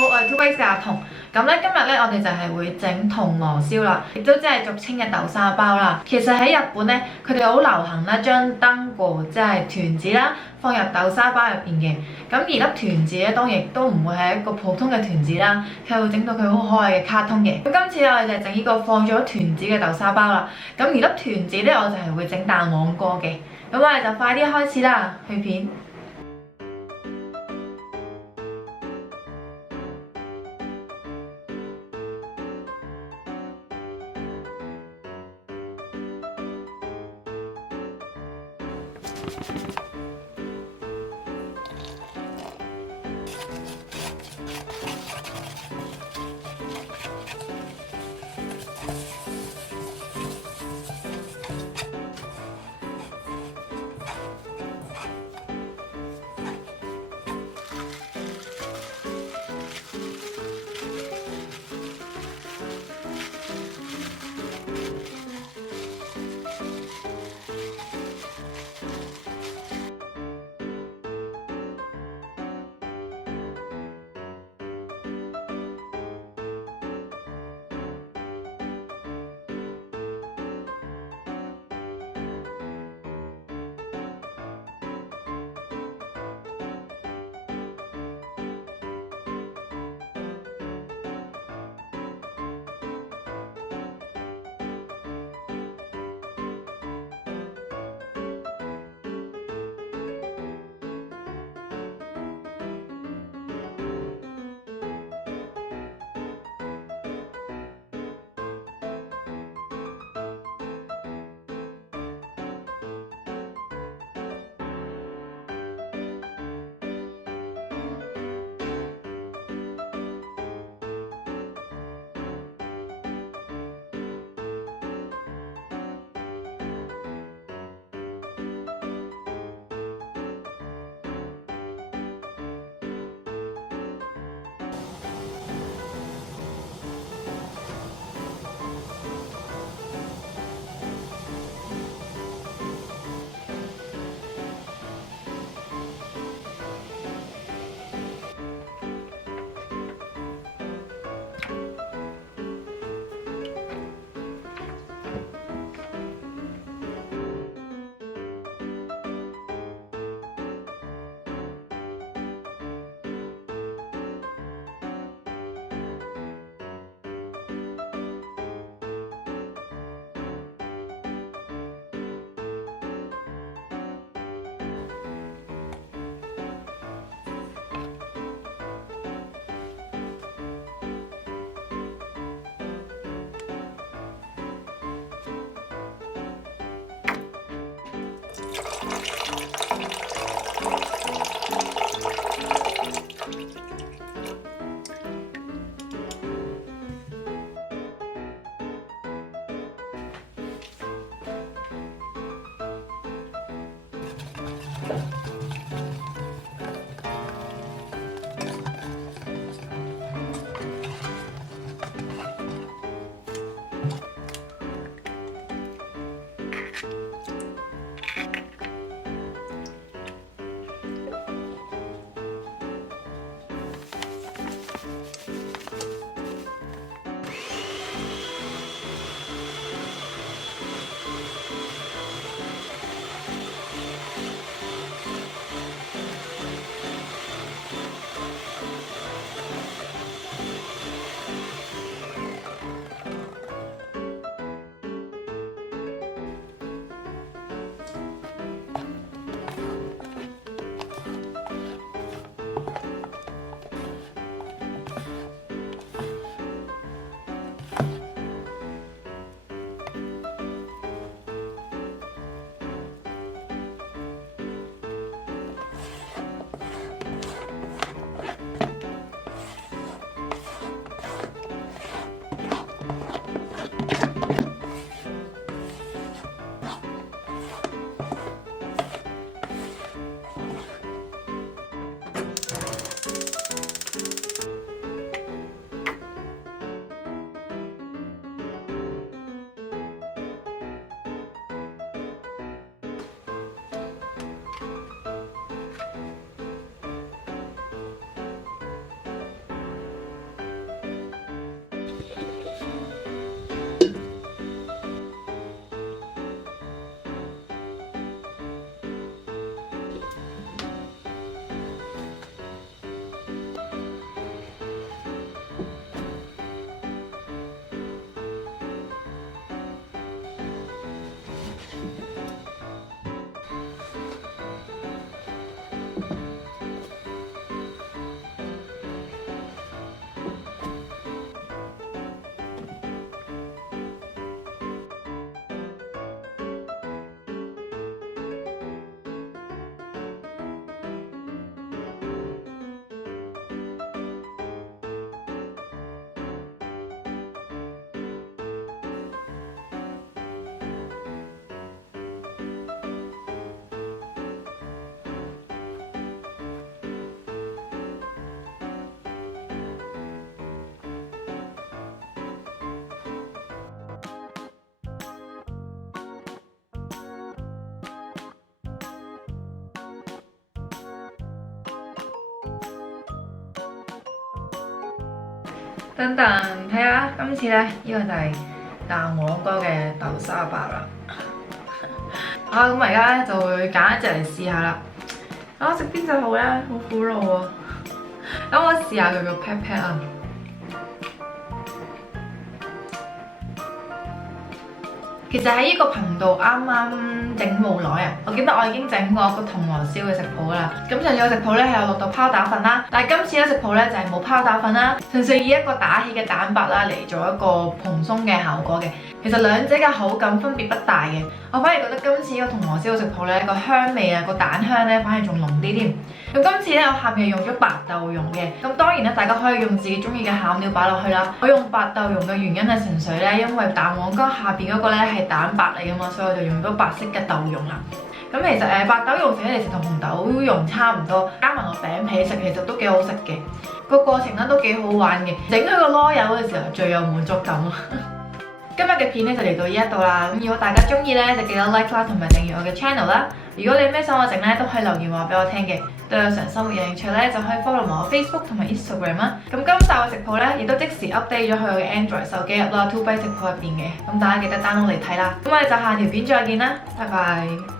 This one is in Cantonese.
好，我係 Tung 嘅阿彤。咁咧今日咧，我哋就係會整銅鑼燒啦，亦都即係俗稱嘅豆沙包啦。其實喺日本咧，佢哋好流行啦，將 Dango 即係團子啦，放入豆沙包入邊嘅。咁而粒團子咧，當然亦都唔會係一個普通嘅團子啦，佢會整到佢好可愛嘅卡通嘅。咁今次咧，我哋就整呢個放咗團子嘅豆沙包啦。咁而粒團子咧，我就係會整蛋黃哥嘅。咁我哋就快啲開始啦，去片。等等，睇下今次咧，呢個就係蛋黃哥嘅豆沙包啦。咁我而家咧就會揀一隻嚟試下啦。食邊隻好咧？好苦惱喎。咁我試下佢個 pat pat 啊。其實喺呢個頻道啱啱整冇耐啊，我記得我已經整過一個銅鑼燒嘅食譜啦。咁上次個食譜咧係有落到泡打粉啦，但係今次咧食譜咧就係冇泡打粉啦，純粹以一個打起嘅蛋白啦嚟做一個蓬鬆嘅效果嘅。其實兩者嘅口感分別不大嘅，我反而覺得今次呢個銅鑼燒嘅食譜咧個香味啊，個蛋香咧反而仲濃啲添。咁今次咧我下邊係用咗白豆蓉嘅，咁當然咧大家可以用自己中意嘅餡料擺落去啦。我用白豆蓉嘅原因係純粹咧，因為蛋黃哥下邊嗰個咧係蛋白嚟㗎嘛，所以我就用咗白色嘅豆蓉啦。咁其實白豆蓉食起嚟同紅豆蓉差唔多，加埋個餅皮食其實都幾好食嘅。個過程咧都幾好玩嘅，整佢個籮柚嘅時候最有滿足感。今日嘅片咧就嚟到呢一度啦，咁如果大家中意咧就記得 like 啦，同埋訂閱我嘅 channel 啦。如果你有咩想我整咧，都可以留言話俾我聽嘅。對日常生活有興趣咧，就可以 follow 埋我 Facebook 同埋 Instagram 啦。咁今集嘅食譜咧，亦都即時 update 咗去我嘅 Android 手機入啦 2Bay 食譜入邊嘅，咁大家記得 download 嚟睇啦。咁我哋就下條片再見啦，拜拜。